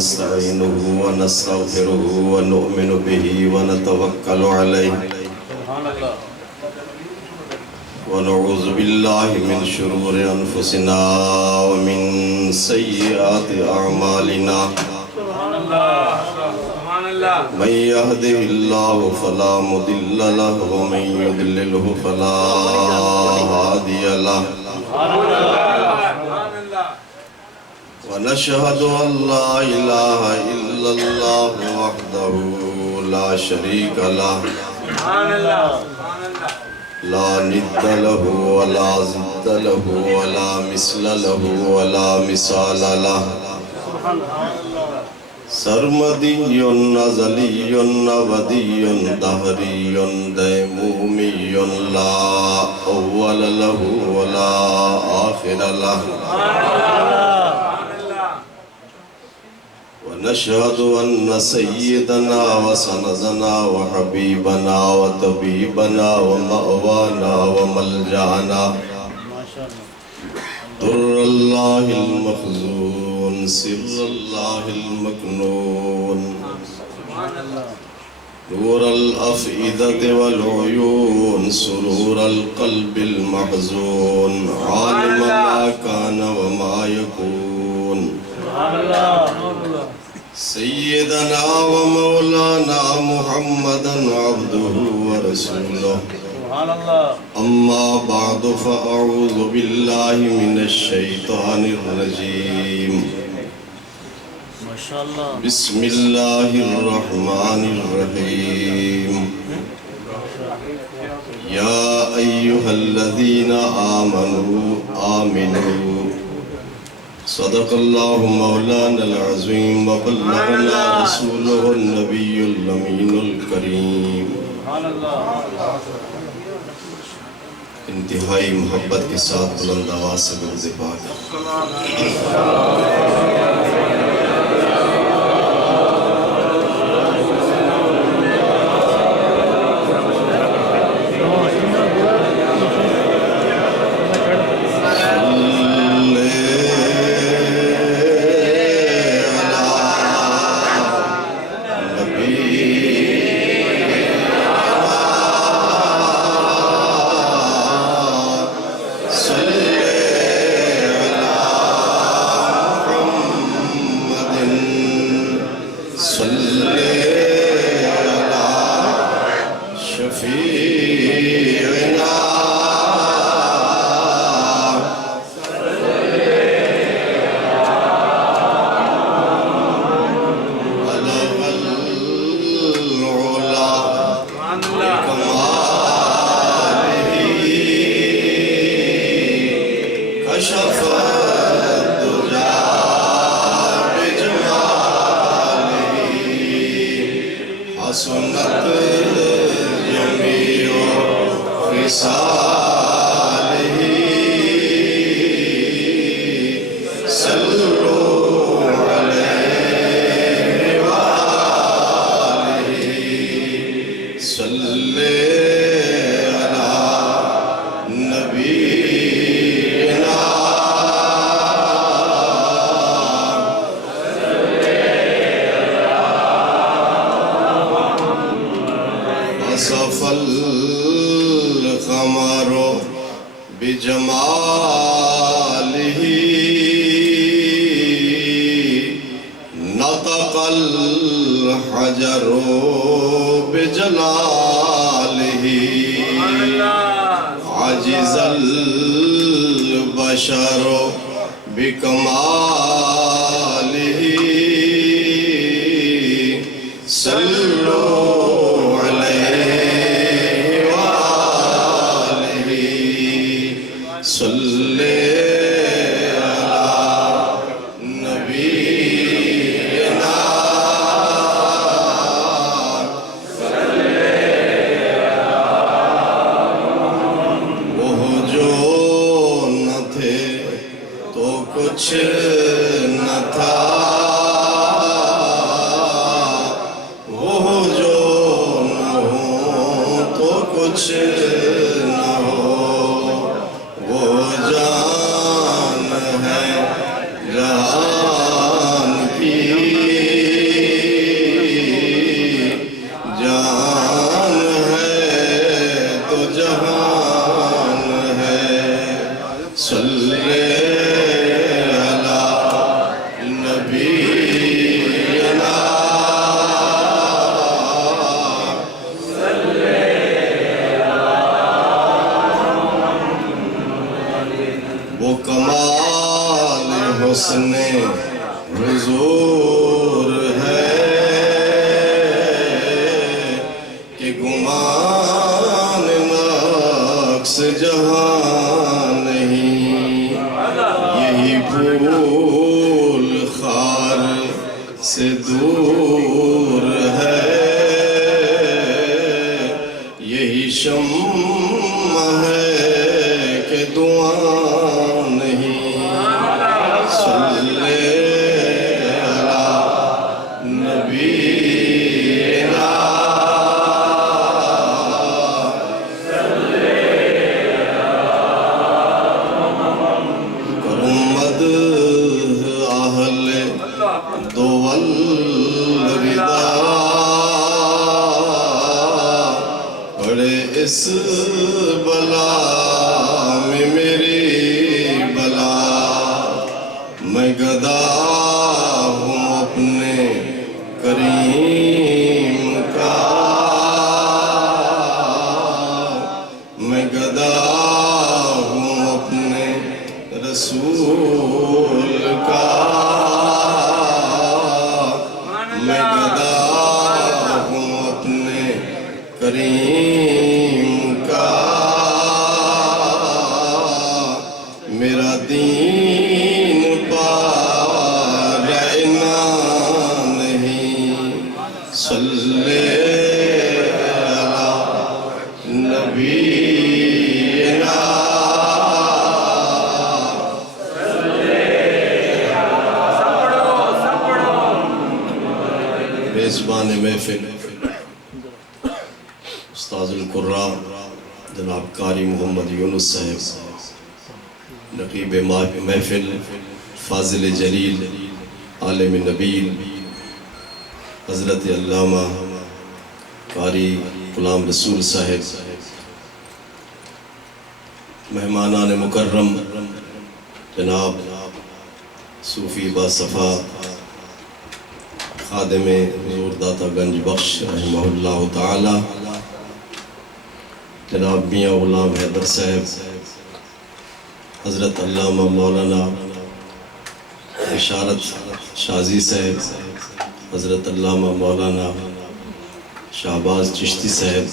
ونستعينه ونستغفره ونؤمن به ونتوكل عليه ونعوذ بالله من شرور أنفسنا ومن سيئات أعمالنا من يهده الله فلا مضل له ومن يضلله فلا هادي له ونشهد أن لا إله إلا الله وحده لا شريك له لا ند له ولا ضد له ولا مثل له ولا مثال له سرمدي أزلي أبدي دهري ديمومي لا أول له ولا آخر له ونشهد أن سيدنا وسندنا وحبيبنا وطبيبنا ومأوانا وملجأنا در الله المخزون سر الله المكنون نور الأفئدة والعيون سرور القلب المحزون عالم ما كان وما يكون سيدنا ومولانا محمدا عبده ورسوله أما بعد فأعوذ بالله من الشيطان الرجيم بسم الله الرحمن الرحيم يا أيها الذين آمنوا صدق الله مولانا العظيم وبلغنا رسوله النبي الأمين الكريم انتہائی محبت کے ساتھ بلند آواز سے درود پاک کچھ نہ سے دور ہے، یہی شمع ہے کہ دعا نہیں۔ صلی علی نبینا، کرمد اہل دول ودا، پڑے اس بلا میں میری بلا، میں گدا ہوں اپنے کریم کا، میں گدا ہوں اپنے رسول کا، میں گدا ہوں اپنے کریم کا، میرا دین پارنا نہیں۔ صلی علی نبینا، میزبان محفل استاذ القراء جناب قاری محمد یونس صاحب، نقیب محفل فاضل جلیل عالم نبیل حضرت علامہ قاری غلام رسول صاحب، مہمانان مکرم جناب صوفی باصفا خادم حضور داتا گنج بخش رحمہ اللہ تعالی، جناب میاں غلام حیدر صاحب، حضرت علامہ مولانا اشارت شازی صاحب، حضرت علامہ مولانا شہباز چشتی صاحب،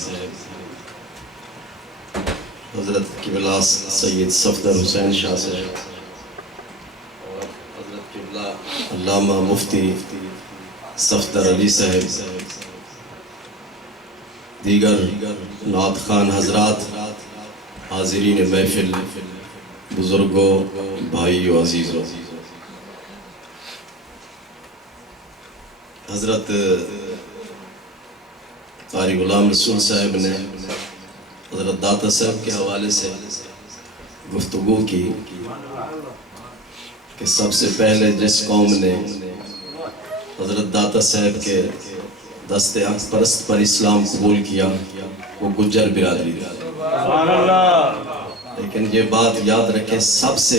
حضرت قبلہ سید صفدر حسین شاہ صاحب، اور حضرت قبلہ علامہ مفتی صفدر علی صاحب، دیگر نعت خان حضرات، حاضرین محفل، بزرگوں، بھائیو، عزیزوں، حضرت قاری غلام رسول صاحب نے حضرت داتا صاحب کے حوالے سے گفتگو کی کہ سب سے پہلے جس قوم نے حضرت داتا صاحب کے دست حق پرست پر اسلام قبول کیا وہ گجر برادری تھی، لیکن یہ بات یاد رکھیں سب سے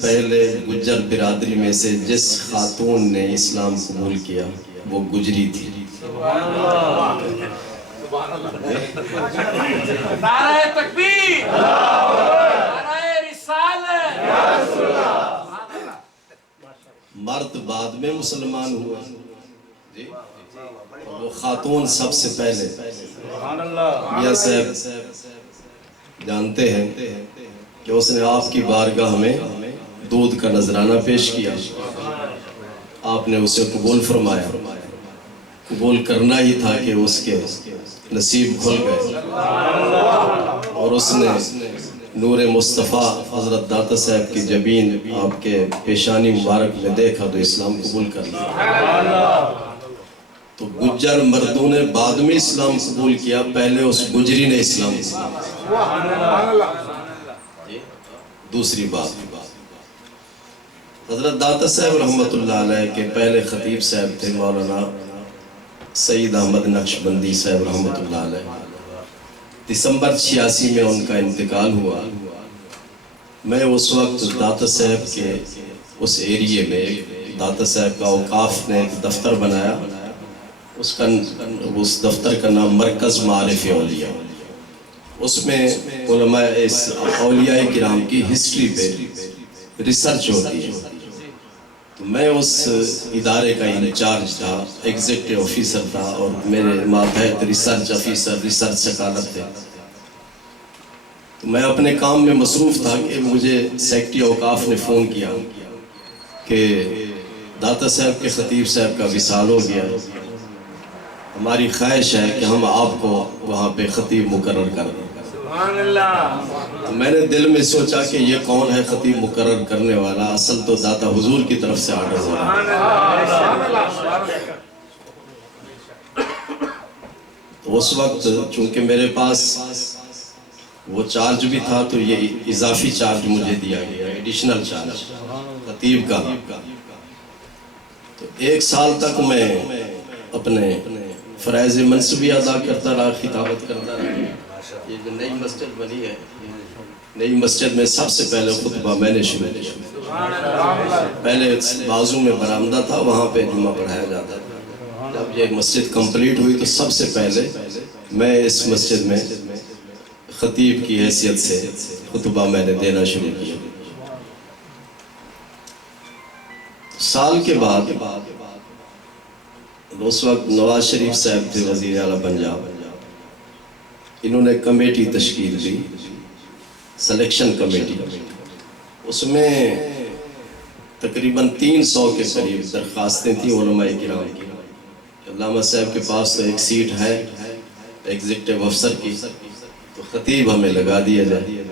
پہلے گجر برادری میں سے جس خاتون نے اسلام قبول کیا وہ گجری تھی۔ نعرہ تکبیر، نعرہ رسالت۔ مرد بعد میں مسلمان ہوا، وہ خاتون سب سے پہلے۔ میاں صاحب جانتے ہیں کہ اس نے آپ کی بارگاہ میں دودھ کا نذرانہ پیش کیا، آپ نے اسے قبول فرمایا، قبول کرنا ہی تھا کہ اس کے نصیب کھل گئے، اور اس نے نور مصطفیٰ حضرت داتا صاحب کی جبین آپ کے پیشانی مبارک میں دیکھا تو اسلام قبول کر لیا۔ تو گجر مردوں نے بعد میں اسلام قبول کیا، پہلے اس گجری نے اسلام قبول کیا۔ دوسری بات، حضرت داتا صاحب رحمۃ اللہ علیہ کے پہلے خطیب صاحب تھے مولانا سید احمد نقشبندی صاحب رحمۃ اللہ علیہ۔ دسمبر 86 میں ان کا انتقال ہوا۔ میں اس وقت داتا صاحب کے اس ایریے میں داتا صاحب کا اوقاف نے ایک دفتر بنایا، اس دفتر کا نام مرکز معارف اولیاء، اس میں علماء اولیاء کرام کی ہسٹری پہ ریسرچ ہوتی ہے۔ تو میں اس ادارے کا انچارج تھا، ایگزیکٹو آفیسر تھا، اور میرے ماتحت ریسرچ آفیسر، ریسرچ سکالر تھے۔ تو میں اپنے کام میں مصروف تھا کہ مجھے سیکٹری اوقاف نے فون کیا کہ داتا صاحب کے خطیب صاحب کا وصال ہو گیا. ہماری خواہش ہے کہ ہم آپ کو وہاں پہ خطیب مقرر کر دیں. سبحان اللہ. تو میں نے دل میں سوچا کہ یہ کون ہے خطیب مقرر کرنے والا؟ اصل تو داتا حضور کی طرف سے آرڈر ہو رہا ہے. تو اس وقت چونکہ میرے پاس وہ چارج بھی تھا تو یہ اضافی چارج مجھے دیا گیا، ایڈیشنل چارج خطیب کا. تو 1 سال تک میں اپنے فرائض منصبی ادا کرتا رہا، خطابت کرتا رہا. یہ جو نئی مسجد بنی ہے، نئی مسجد میں سب سے پہلے خطبہ میں نے شروع کیا. پہلے بازو میں برآمدہ تھا، وہاں پہ جمعہ پڑھایا جاتا تھا. جب یہ مسجد کمپلیٹ ہوئی تو سب سے پہلے میں اس مسجد میں خطیب کی حیثیت سے خطبہ میں نے دینا شروع کیا. سال کے بعد اس وقت نواز شریف صاحب تھے وزیر اعلیٰ پنجاب. انہوں نے کمیٹی تشکیل دی، سلیکشن کمیٹی. اس میں تقریباً 300 کے قریب درخواستیں تھیں علماء کرام کی. علامہ صاحب کے پاس تو ایک سیٹ ہے ایگزیکٹو افسر کی، تو خطیب ہمیں لگا دیا جائے.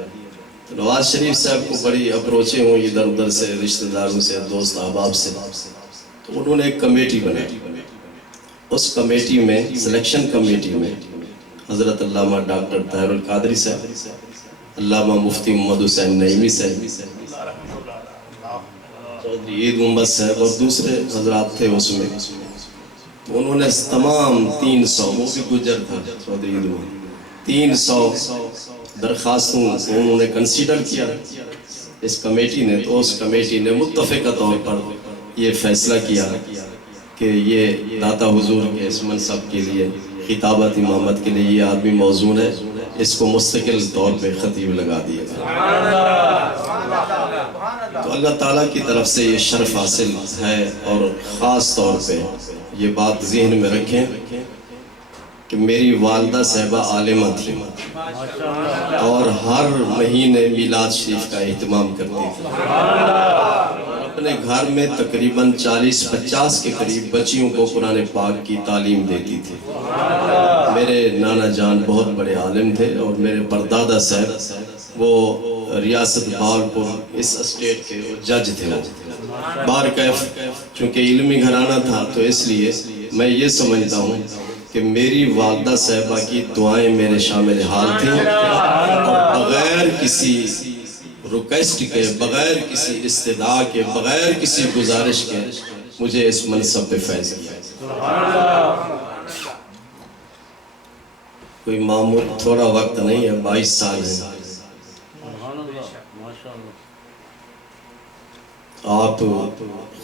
تو نواز شریف صاحب کو بڑی اپروچیں ہوئی ادھر ادھر سے، رشتہ داروں سے، دوست احباب سے. تو انہوں نے ایک کمیٹی بنائی. اس کمیٹی میں، سلیکشن کمیٹی میں، حضرت علامہ ڈاکٹر طاہر القادری صاحب، علامہ مفتی محمد حسین نعیمی صاحب، چودھری عید محمد صاحب اور دوسرے حضرات تھے اس میں. تو انہوں نے تمام 300، وہ بھی گجر تھا چودھری عید محمد، 300 درخواستوں کو انہوں نے کنسیڈر کیا اس کمیٹی نے. تو اس کمیٹی نے متفقہ طور پر یہ فیصلہ کیا کہ یہ داتا حضور کے اس منصب کے لیے، خطابت امامت کے لیے یہ آدمی موزون ہے، اس کو مستقل طور پہ خطیب لگا دیا گیا. تو اللہ تعالیٰ کی طرف سے یہ شرف حاصل ہے. اور خاص طور پہ یہ بات ذہن میں رکھیں کہ میری والدہ صاحبہ عالمہ تھی اور ہر مہینے میلاد شریف کا اہتمام کرتی تھی. اپنے گھر میں تقریباً 40-50 کے قریب بچیوں کو قرآن پاک کی تعلیم دیتی تھی. میرے نانا جان بہت بڑے عالم تھے اور میرے پردادا صاحب وہ ریاست بہاولپور اس اسٹیٹ کے جج تھے. بارکیف چونکہ علمی گھرانہ تھا تو اس لیے میں یہ سمجھتا ہوں کہ میری والدہ صاحبہ کی دعائیں میرے شامل حال تھیں اور بغیر کسی ریکویسٹ کے، بغیر کسی استدعا کے، بغیر کسی گزارش کے مجھے اس منصب پہ فیض کیا. کوئی معمول تھوڑا وقت نہیں ہے، 22 سال ہے. آپ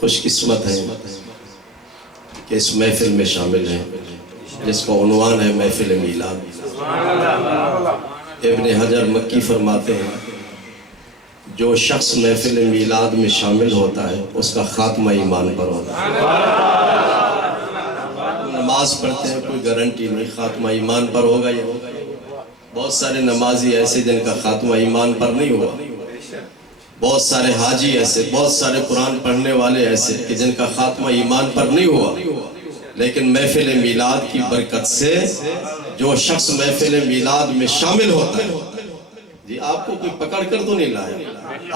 خوش قسمت ہیں کہ اس محفل میں شامل ہیں جس کا عنوان ہے محفل میلاد. ابن حجر مکی فرماتے ہیں جو شخص محفل میلاد میں شامل ہوتا ہے اس کا خاتمہ ایمان پر ہوتا ہے. نماز پڑھتے ہیں کوئی گارنٹی نہیں خاتمہ ایمان پر ہوگا یا ہوگا. بہت سارے نمازی ایسے جن کا خاتمہ ایمان پر نہیں ہوا، بہت سارے حاجی ایسے، بہت سارے قرآن پڑھنے والے ایسے کہ جن کا خاتمہ ایمان پر نہیں ہوا. لیکن محفل میلاد کی برکت سے جو شخص محفل میلاد میں شامل ہوتا ہے، جی آپ کو کوئی پکڑ کر تو نہیں لایا،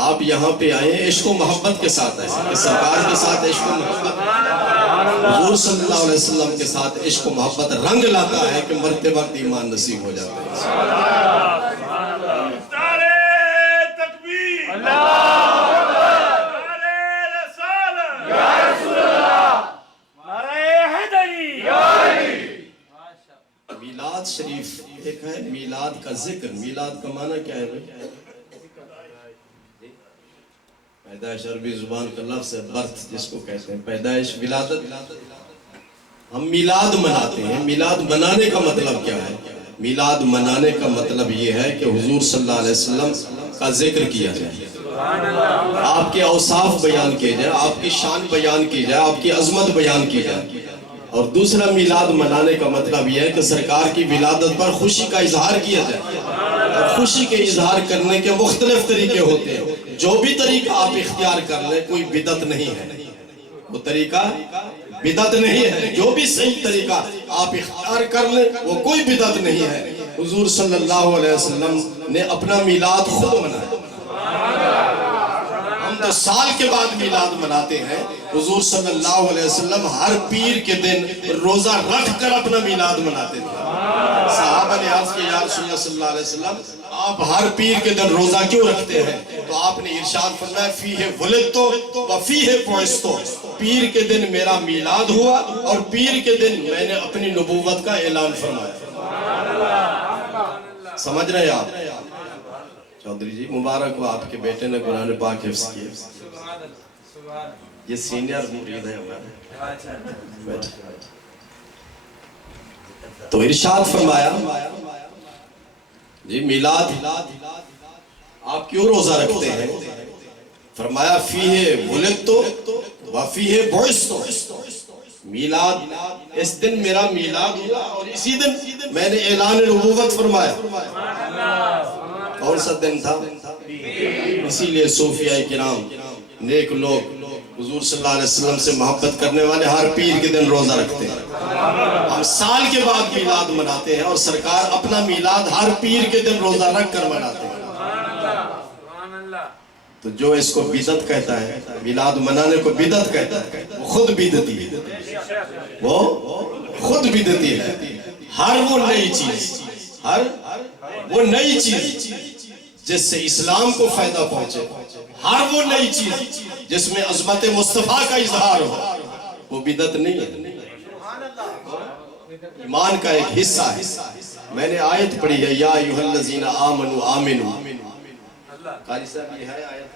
آپ یہاں پہ آئے ہیں عشق و محبت کے ساتھ، ایسے کہ سرکار کے ساتھ عشق و محبت، حضور صلی اللہ علیہ وسلم کے ساتھ عشق و محبت رنگ لاتا ہے کہ مرتے وقت ایمان نصیب ہو جاتا ہے. میلاد شریف ایک ہے، میلاد کا ذکر. میلاد کا معنی کیا ہے؟ پیدائش، عربی زبان کا لفظ ہے برتھ جس کو کہتے ہیں، پیدائش، ولادت. ہم میلاد مناتے ہیں. میلاد منانے کا مطلب کیا ہے؟ میلاد منانے کا مطلب یہ ہے کہ حضور صلی اللہ علیہ وسلم کا ذکر کیا جائے، آپ کے اوصاف بیان کیے جائے، آپ کی شان بیان کی جائے، آپ کی عظمت بیان کی جائے. اور دوسرا میلاد منانے کا مطلب یہ ہے کہ سرکار کی ولادت پر خوشی کا اظہار کیا جائے. اور خوشی کے اظہار کرنے کے مختلف طریقے ہوتے ہیں. جو بھی طریقہ آپ اختیار کر لیں کوئی بدعت نہیں ہے، وہ طریقہ بدعت نہیں ہے، جو بھی صحیح طریقہ آپ اختیار کر لیں وہ کوئی بدعت نہیں ہے۔ حضور صلی اللہ علیہ وسلم نے اپنا میلاد خود منایا، ہم تو سال کے بعد میلاد مناتے ہیں، حضور صلی اللہ علیہ وسلم ہر پیر کے دن روزہ رکھ کر اپنا میلاد مناتے تھے۔ صحابہ نے عرض کیا یا رسول اللہ صلی اللہ علیہ وسلم آپ ہر پیر کے دن روزہ کیوں رکھتے ہیں؟ تو آپ نے ارشاد فرمایا فیہ ولدت و فیہ بعثت، پیر کے دن میرا میلاد ہوا اور پیر کے دن میں نے اپنی نبوت کا اعلان فرمایا۔ سمجھ رہے ہیں آپ؟ چودھری جی مبارک ہو، آپ کے بیٹے نے قرآن پاک حفظ کیا، یہ سینئر مرید ہے ہمارے۔ تو ارشاد فرمایا جی میلاد آپ کیوں روزہ رکھتے ہیں؟ فرمایا فیہ ولدت و فیہ بعثت، میلاد اس دن میرا میلاد ہوا اور اسی دن میں نے اعلان نبوت فرمایا۔ کون سا دن تھا؟ اسی لیے صوفیاء کرام نیک لوگ حضور صلی اللہ علیہ وسلم سے محبت کرنے والے ہر پیر کے دن روزہ رکھتے ہیں۔ ہم سال کے بعد میلاد مناتے ہیں اور سرکار اپنا میلاد ہر پیر کے دن روزہ رکھ کر مناتے ہیں۔ تو جو اس کو بدعت کہتا ہے، میلاد منانے کو بدعت کہتا ہے، وہ خود بدعتی ہے، وہ خود بدعتی ہے۔ ہر وہ نئی چیز جس سے اسلام کو فائدہ پہنچے، ہر وہ نئی چیز جس میں عظمت مصطفیٰ کا اظہار ہو، وہ بدعت نہیں ہے، ایمان کا ایک حصہ ہے۔ میں نے آیت پڑھی ہے یا ایھا الذین آمنوا آمنوا، قاری صاحب یہ ہے آیت،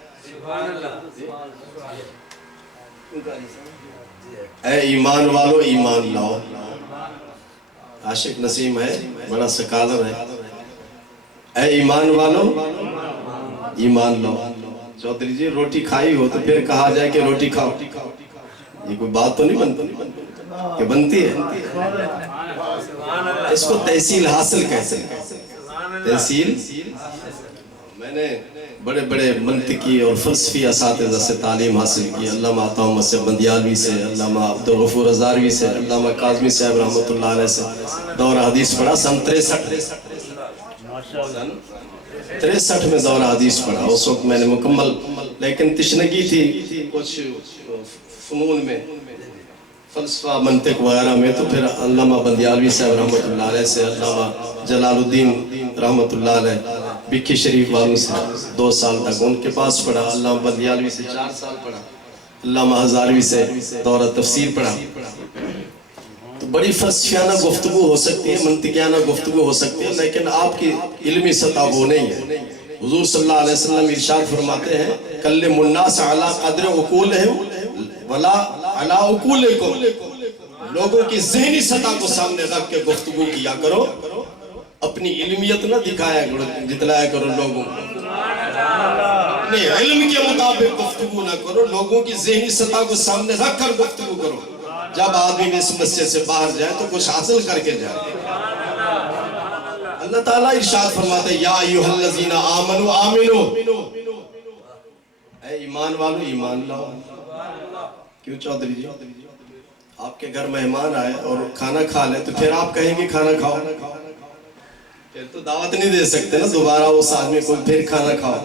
اے ایمان والو ایمان لاؤ۔ عاشق نسیم ہے، بڑا سکالر ہے، اے ایمان والو ایمان لاؤ۔ چودھری جی روٹی کھائی ہو تو پھر کہا جائے کہ روٹی کھاؤ، یہ کوئی بات تو نہیں بنتی کہ بنتی ہے؟ اس کو تحصیل حاصل کہتے ہیں، تحصیل۔ میں نے بڑے بڑے منطقی اور فلسفی اساتذہ سے تعلیم حاصل کی، علامہ عطا محمد سے بندیالوی سے، علامہ عبدالغفور ہزاروی سے، علامہ کاظمی صاحب رحمۃ اللہ علیہ سے دورہ حدیث پڑھا۔ سن 63 میں دورہ حدیث پڑھا، اس وقت میں نے مکمل، لیکن تشنگی تھی کچھ فنون میں، فلسفہ منطق وغیرہ میں، تو پھر علامہ بندیالوی صاحب رحمۃ اللہ علیہ سے، علامہ جلال الدین رحمۃ اللہ علیہ بکھی شریف والوں سے 2 سال تک ان کے پاس پڑھا، علامہ بندیالوی سے 4 سال پڑھا، علامہ ہزاروی سے دورہ تفسیر پڑھا۔ تو بڑی فلسفیانہ گفتگو ہو سکتی ہے، منطقیانہ گفتگو ہو سکتی ہے، لیکن آپ کی علمی سطح وہ نہیں ہے۔ حضور صلی اللہ علیہ وسلم ارشاد فرماتے ہیں کلموا الناس علی قدر عقولہم ولا علی عقولکم، لوگوں کی ذہنی سطح کو سامنے رکھ کے گفتگو کیا کرو، اپنی علمیت نہ دکھایا کرو، جتلایا کرو لوگوں کو، اپنے علم کے مطابق گفتگو نہ کرو، لوگوں کی ذہنی سطح کو سامنے رکھ کر گفتگو کرو۔ جب آدمی اس مسجد سے باہر جائے تو کچھ حاصل کر کے جائے۔ اللہ تعالیٰ ارشاد فرماتے ہیں یا ایھا الذین آمنوا آمنوا، اے ایمان والو ایمان لاؤ۔ کیوں چودھری جی؟ آپ کے گھر مہمان آئے اور کھانا کھا لے تو پھر آپ کہیں گے کھانا کھاؤ، پھر تو دعوت نہیں دے سکتے نا دوبارہ اس آدمی کو پھر کھانا کھاؤ،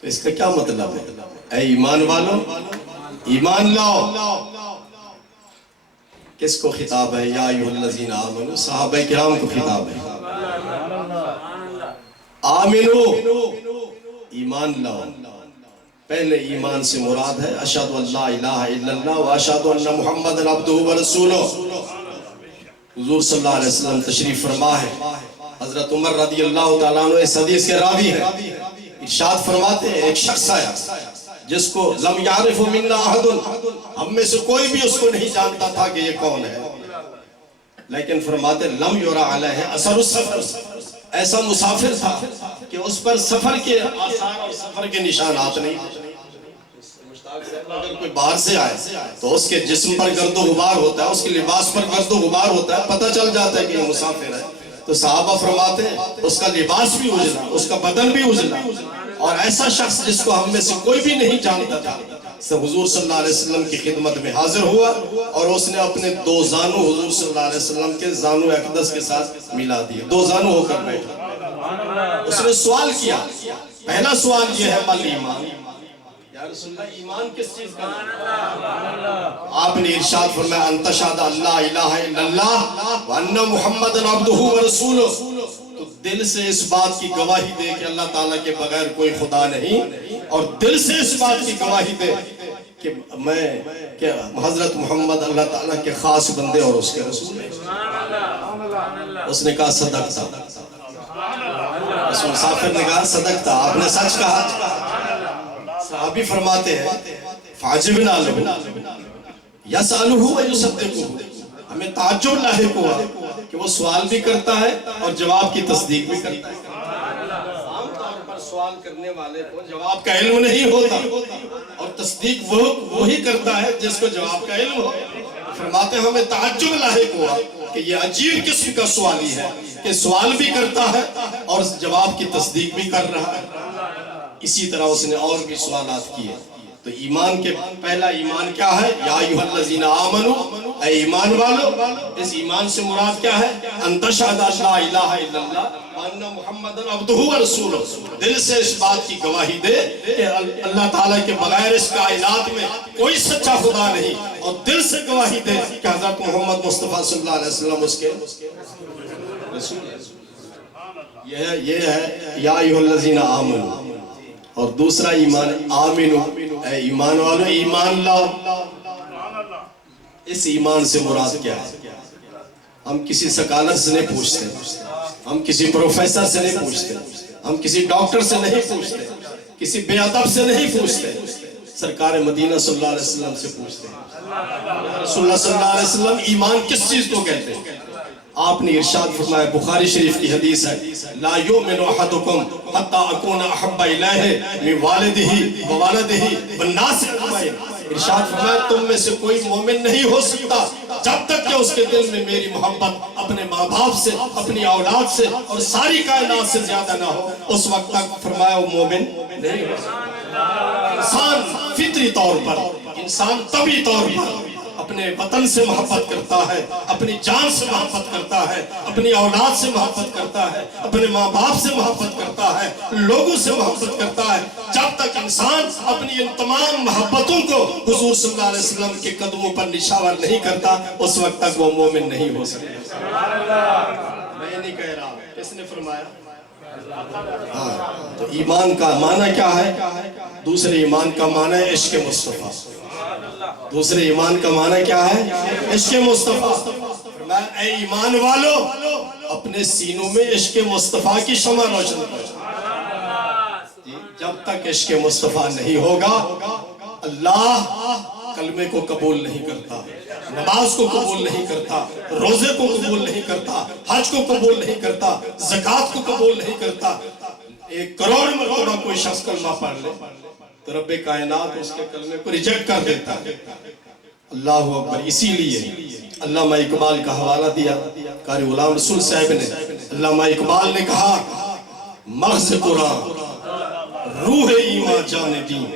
تو اس کا کیا مطلب ہے؟ اے ایمان والو ایمان لاؤ۔ کس کو خطاب ہے؟ یا ایھا الذین آمنوا، صحابہ کرام کو خطاب ہے۔ آمنو، ایمان لاؤ۔ پہلے ایمان سے مراد ہے اشہد ان لا الہ الا اللہ و اشہد ان محمد عبدہ و رسولہ۔ حضور صلی اللہ علیہ وسلم تشریف فرما ہے، حضرت عمر رضی اللہ تعالیٰ عنہ اس حدیث کے راوی ہیں، ارشاد فرماتے ہیں ایک شخص آیا جس کو لم یعرف منا احد، ہم میں سے کوئی بھی اس کو نہیں جانتا تھا کہ یہ کون ہے، لیکن فرماتے لم یرا علیہ اثر السفر، ایسا مسافر تھا کہ اس پر سفر کے آثار اور سفر کے نشانات نہیں۔ اگر کوئی باہر سے آئے تو اس کے جسم پر گرد و غبار ہوتا ہے، اس کے لباس پر گرد و غبار ہوتا ہے، پتہ چل جاتا ہے کہ یہ مسافر ہے۔ تو صحابہ فرماتے ہیں اس کا لباس بھی اجلا، اس کا بدن بھی اجلا، اور ایسا شخص جس کو ہم میں سے کوئی بھی نہیں جانتا تھا سب حضور صلی اللہ علیہ وسلم کی خدمت میں حاضر ہوا اور اس نے اپنے دو زانو حضور صلی اللہ علیہ وسلم کے زانو اقدس کے ساتھ ملا دیے، دو زانو ہو کر بیٹھا۔ اس نے سوال کیا، پہلا سوال یہ ہے مل ایمان، یا رسول اللہ ایمان کس چیز کا ہے؟ آپ نے ارشاد فرمایا ان تشہد اللہ الہ الا اللہ وان محمد عبدہ ورسولہ، تو دل سے اس بات کی گواہی دے کہ اللہ تعالیٰ کے بغیر کوئی خدا نہیں، اور دل سے اس بات کی گواہی دے کہ میں کہ حضرت محمد اللہ تعالیٰ کے خاص بندے اور اس کے رسول ہیں۔ اس نے کہا صدقتا، اس مسافر نے کہا صدقتا، آپ نے سچ کہا۔ صحابی فرماتے ہیں فعجبنا لہو یسألہ ویصدقہ، ہمیں تعجب لاحق ہوا کہ وہ سوال بھی کرتا ہے اور جواب کی تصدیق بھی کرتا ہے۔ عام طور پر سوال کرنے والے کو جواب کا علم نہیں ہوتا اور تصدیق وہی کرتا ہے جس کو جواب کا علم ہو۔ فرماتے ہیں ہمیں تعجب لاحق ہوا کہ یہ عجیب قسم کا سوالی ہے کہ سوال بھی کرتا ہے اور جواب کی تصدیق بھی کر رہا ہے۔ اسی طرح اس نے اور بھی سوالات کیے۔ تو ایمان کے پہلا ایمان کیا ہے؟ یا ایھا الذین آمنوا، اے ایمان والو، اس ایمان سے مراد کیا ہے؟ ان تشہد لا الہ الا اللہ وان محمد عبدہ ورسولہ، دل سے اس بات کی گواہی دے کہ اللہ تعالیٰ کے بغیر اس کائنات میں کوئی سچا خدا نہیں، اور دل سے گواہی دے کہ حضرت محمد مصطفیٰ صلی اللہ علیہ وسلم اس کے رسول ہیں۔ یہ ہے یا ایھا الذین آمنوا۔ اور دوسرا ایمان آمنو، اے ایمان والو ایمان لاؤ۔ اس ایمان سے مراد کیا ہے؟ ہم کسی سکالر سے نہیں پوچھتے، ہم کسی پروفیسر سے نہیں پوچھتے، ہم کسی ڈاکٹر سے نہیں پوچھتے، کسی بے ادب سے نہیں پوچھتے، سرکار مدینہ صلی اللہ علیہ وسلم سے پوچھتے ہیں۔ رسول اللہ صلی اللہ علیہ وسلم ایمان کس چیز کو کہتے ہیں؟ آپ نے ارشاد فرمایا، بخاری شریف کی حدیث ہے، لا یؤمن احدکم حتی اکون احب الیہ من والدہ وولدہ والناس اجمعین۔ ارشاد فرمایا تم میں سے کوئی مومن نہیں ہو سکتا جب تک کہ اس کے دل میں میری محبت اپنے ماں باپ سے، اپنی اولاد سے اور ساری کائنات سے زیادہ نہ ہو، اس وقت تک فرمایا وہ مومن نہیں ہو سکتا۔ انسان فطری طور پر، انسان طبعی طور پر اپنے وطن سے محبت کرتا ہے، اپنی جان سے محبت کرتا ہے، اپنی اولاد سے محبت کرتا ہے، اپنے ماں باپ سے محبت کرتا ہے، لوگوں سے محبت کرتا ہے۔ جب تک انسان اپنی ان تمام محبتوں کو حضور صلی اللہ علیہ وسلم کے قدموں پر نشاور نہیں کرتا، اس وقت تک وہ مومن نہیں ہو سکتا۔ میں نہیں کہہ رہا، کس نے فرمایا؟ تو ایمان کا معنی کیا ہے؟ دوسرے ایمان کا معنی ہے عشق مصطفیٰ۔ دوسرے ایمان کا معنی کیا ہے؟ عشق مصطفیٰ۔ اے ایمان والو، اپنے سینوں میں عشق مصطفیٰ کی شمع روشن کرو۔ جب تک عشق مصطفیٰ نہیں ہوگا، اللہ کلمے کو قبول نہیں کرتا، نماز کو قبول نہیں کرتا، روزے کو قبول نہیں کرتا، حج کو قبول نہیں کرتا، زکوٰۃ کو قبول نہیں کرتا۔ 1 کروڑ مرتبہ کوئی شخص کلمہ پڑھ لے تو رب کائنات اس کے کلمے کو ریجیکٹ کر دیتا ہے۔ اللہ اکبر۔ اسی لیے علامہ اقبال کا حوالہ دیا قاری غلام رسول صاحب نے۔ علامہ اقبال نے کہا، مغز قرآن روح ایمان جان دین،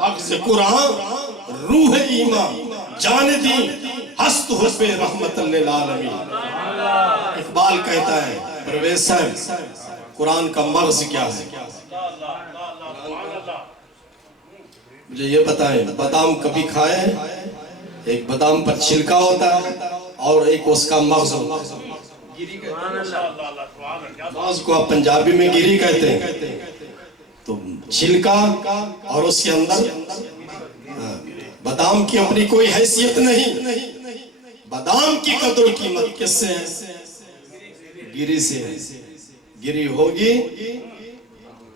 مغز قرآن روح ایمان جان دین، ہست حب رحمت للعالمین۔ اقبال کہتا ہے، پرویز صاحب قرآن کا مغز کیا ہے؟ مجھے یہ بتائیں، بادام کبھی کھائے ہیں؟ ایک بادام پر چھلکا ہوتا ہے اور ایک اس کا مغز ہوتا ہے۔ مغز کو آپ پنجابی میں گیری کہتے ہیں۔ تو چھلکا اور اس کے اندر بادام کی اپنی کوئی حیثیت نہیں۔ بادام کی قدر و قیمت کس سے ہے؟ گیری سے ہے۔ گیری ہوگی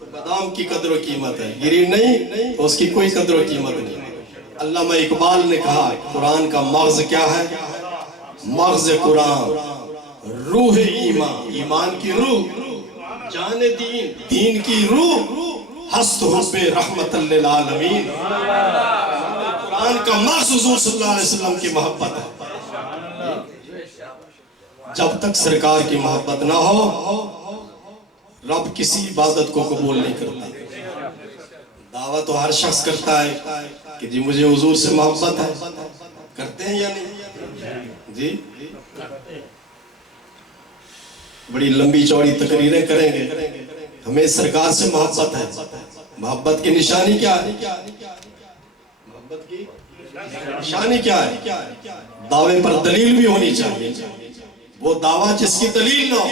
تو بادام کی قدر و قیمت ہے، گیری نہیں تو اس کی کوئی قدر و قیمت نہیں۔ علامہ اقبال نے کہا قرآن کا مغز کیا ہے؟ مغز قرآن روح ایمان، ایمان کی روح، جان دین، دین کی روح، ہست حب رحمت للعالمین۔ قرآن کا مغز حضور صلی اللہ علیہ وسلم کی محبت ہے۔ جب تک سرکار کی محبت نہ ہو رب کسی عبادت کو قبول نہیں کرتا. دعویٰ تو ہر شخص کرتا ہے کہ جی مجھے حضور سے محبت ہے. کرتے ہیں یا نہیں جی؟ بڑی لمبی چوڑی تقریریں کریں گے ہمیں سرکار سے محبت ہے. محبت کی نشانی کیا ہے؟ محبت کی نشانی کیا ہے؟ دعوے پر دلیل بھی ہونی چاہیے. وہ دعویٰ جس کی دلیل نہ ہو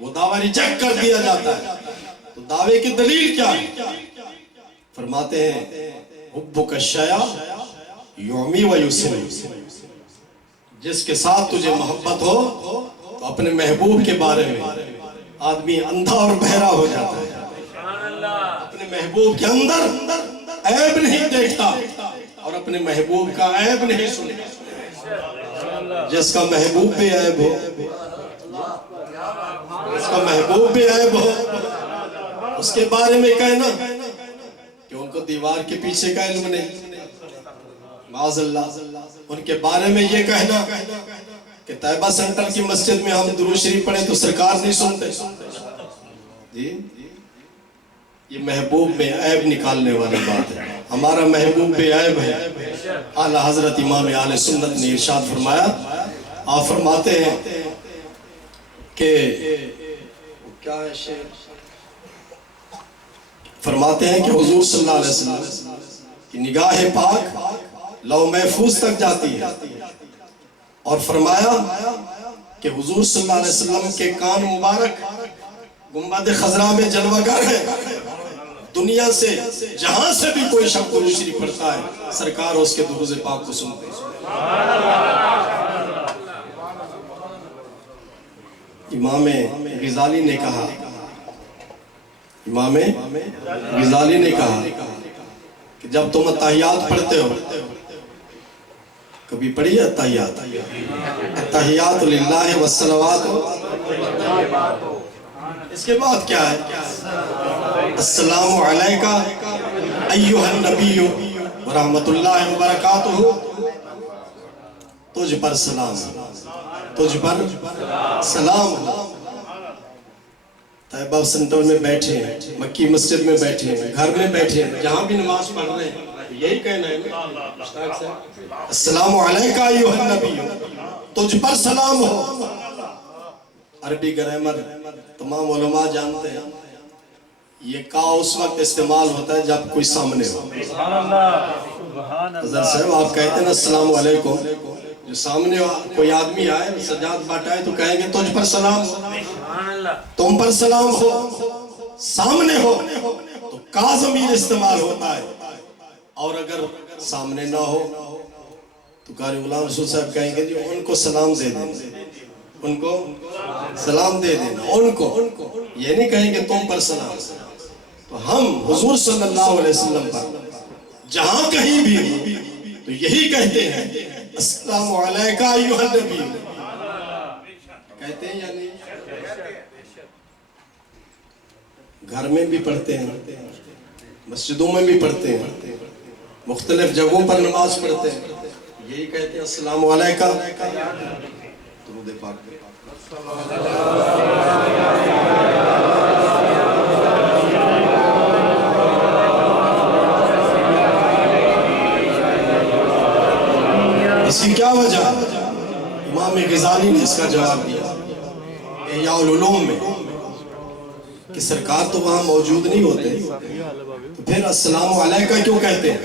وہ دعویٰ ریجیکٹ کر دیا جاتا ہے. تو دعوے کی دلیل کیا ہے؟ فرماتے ہیں حبک الشیء یعمی و یسمی. جس کے ساتھ تجھے محبت ہو تو اپنے محبوب کے بارے میں آدمی اندھا اور بہرا ہو جاتا ہے. اپنے محبوب کے اندر عیب نہیں دیکھتا اور اپنے محبوب کا عیب نہیں سنتا. جس کا محبوب بھی عیب ہو اس کا محبوب بھی عیب ہو اس کے بارے میں کہنا کہ ان کو دیوار کے پیچھے کا علم نہیں. معاذ اللہ. ان کے بارے میں یہ کہنا کہ طیبہ سینٹر کی مسجد میں ہم درود شریف پڑھیں تو سرکار نہیں سنتے. جی یہ محبوب میں عیب نکالنے والی بات ہے. ہمارا محبوب بے عیب ہے. اعلیٰ حضرت امام اہل سنت نے ارشاد فرمایا. آپ فرماتے ہیں کہ کیا ہے شعر؟ فرماتے ہیں کہ حضور صلی اللہ علیہ وسلم کی نگاہ پاک لو محفوظ تک جاتی ہے. اور فرمایا کہ حضور صلی اللہ علیہ وسلم کے کان مبارک گنبد خضرا میں جلوہ گر ہے. دنیا سے جہاں سے بھی کوئی شخص درود شریف پڑھتا ہے سرکار اس کے درود پاک کو سنتے ہیں. امام غزالی نے کہا کہ جب تم اتحیات پڑھتے ہو کبھی پڑھی ہے اتحیات؟ اتحیات للہ والصلوات. اس کے بعد کیا ہے؟ السلام علیکہ ایھا النبی ورحمۃ اللہ وبرکاتہ. تجھ پر سلام، تجھ پر سلام. طیبہ سینٹر میں بیٹھے ہیں، مکی مسجد میں بیٹھے ہیں، گھر میں بیٹھے ہیں، جہاں بھی نماز پڑھ رہے ہیں یہی کہنا ہے السلام علیکہ ایھا النبی، تجھ پر سلام ہو. عربی گرامر تمام علماء جانتے ہیں یہ کا اس وقت استعمال ہوتا ہے جب کوئی سامنے ہو. حضرت صاحب آپ کہتے ہیں السلام علیکم، جو سامنے کوئی آدمی آئے سجاد بٹائے تو کہیں گے تجھ پر سلام ہو، تم پر سلام ہو. سامنے ہو تو کا ضمیر استعمال ہوتا ہے. اور اگر سامنے نہ ہو تو قاری غلام رسول صاحب کہیں گے جی ان کو سلام دے دینا، ان کو سلام دے دینا. ان کو یہ نہیں کہیں گے تم پر سلام. تو ہم حضور صلی اللہ علیہ وسلم پر جہاں کہیں بھی تو یہی کہتے ہیں السلام علیکہ ایھا النبی. کہتے ہیں یا نہیں؟ گھر میں بھی پڑھتے ہیں، مسجدوں میں بھی پڑھتے ہیں، مختلف جگہوں پر نماز پڑھتے ہیں، یہی کہتے ہیں السلام علیکہ. درود پاک. اس کی کیا وجہ؟ امام غزالی نے اس کا جواب دیا احیاء العلوم میں کہ سرکار تو وہاں موجود نہیں ہوتے تو پھر السلام علیکہ کیوں کہتے ہیں؟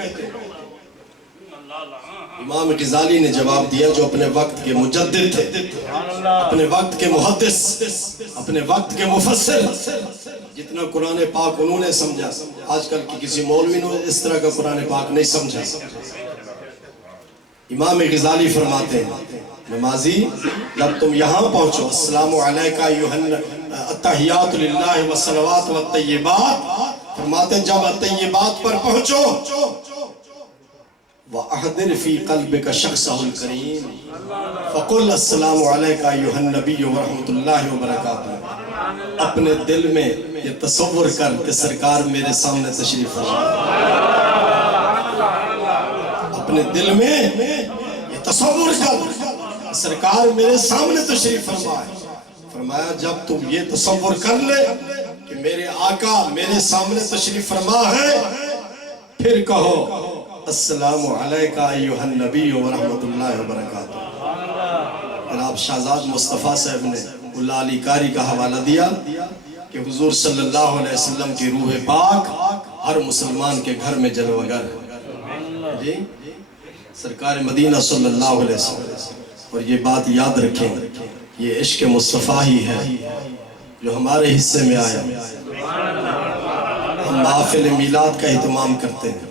امام غزالی نے جواب دیا جو اپنے وقت کے مجدد تھے، اپنے وقت کے محدث، اپنے وقت کے مفسر. جتنا قرآن پاک انہوں نے سمجھا آج کل کی کسی مولوی نے اس طرح کا قرآن پاک نہیں سمجھا. امام غزالی فرماتے ہیں نمازی جب تم یہاں پہنچو السلام علیکہ ایھا التحیات للہ والصلوات والطیبات، فرماتے ہیں جب الطیبات پر پہنچو وَأَحْضِرْ فِي قَلْبِكَ شَخْصَهُ الْكَرِيمِ فَقُلْ السَّلَامُ عَلَيْكَ أَيُّهَا النَّبِيُّ وَرَحْمَةُ اللَّهِ وَبَرَكَاتُهُ. اپنے دل میں یہ تصور کر کہ سرکار میرے سامنے تشریف فرمائے. اپنے دل میں یہ تصور کر سرکار میرے سامنے تشریف فرمائے. فرمایا جب تم یہ تصور کر لے میرے آقا میرے سامنے تشریف فرما ہے، پھر کہو السلام علیکہ ایھا النبی ورحمۃ اللہ وبرکاتہ۔ جناب شہزاد مصطفیٰ صاحب نے ملا علی قاری کا حوالہ دیا کہ حضور صلی اللہ علیہ وسلم کی روح پاک ہر مسلمان کے گھر میں جلوگر ہے جی، سرکار مدینہ صلی اللہ علیہ وسلم۔ اور یہ بات یاد رکھیں، یہ عشق مصطفیٰ ہی ہے جو ہمارے حصے میں آیا۔ ہم محافل میلاد کا اہتمام کرتے ہیں،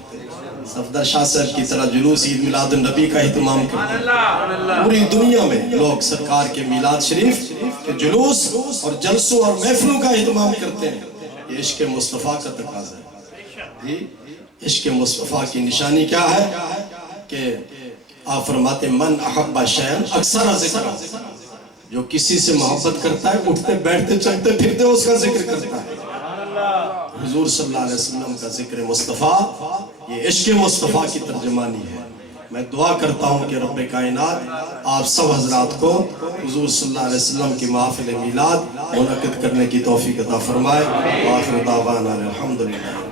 صفدر شاہ صاحب کی طرح جلوس عید میلاد النبی کا اہتمام کرتے ہیں۔ پوری دنیا میں لوگ سرکار کے میلاد شریف کے جلوس اور جلسوں اور محفلوں کا اہتمام کرتے ہیں۔ یہ عشق مصطفیٰ کا تقاضا ہے جی۔ عشق مصطفیٰ کی نشانی کیا ہے کہ آپ فرماتے من احب شیئا اکثر ذکر، جو کسی سے محبت کرتا ہے اٹھتے بیٹھتے چلتے پھرتے اس کا ذکر کرتا ہے۔ حضور صلی اللہ علیہ وسلم کا ذکر مصطفیٰ یہ عشق مصطفیٰ کی ترجمانی ہے۔ میں دعا کرتا ہوں کہ رب کائنات آپ سب حضرات کو حضور صلی اللہ علیہ وسلم کی محفل میلاد منعقد کرنے کی توفیق عطا فرمائے۔ وآخر دعوانا الحمدللہ۔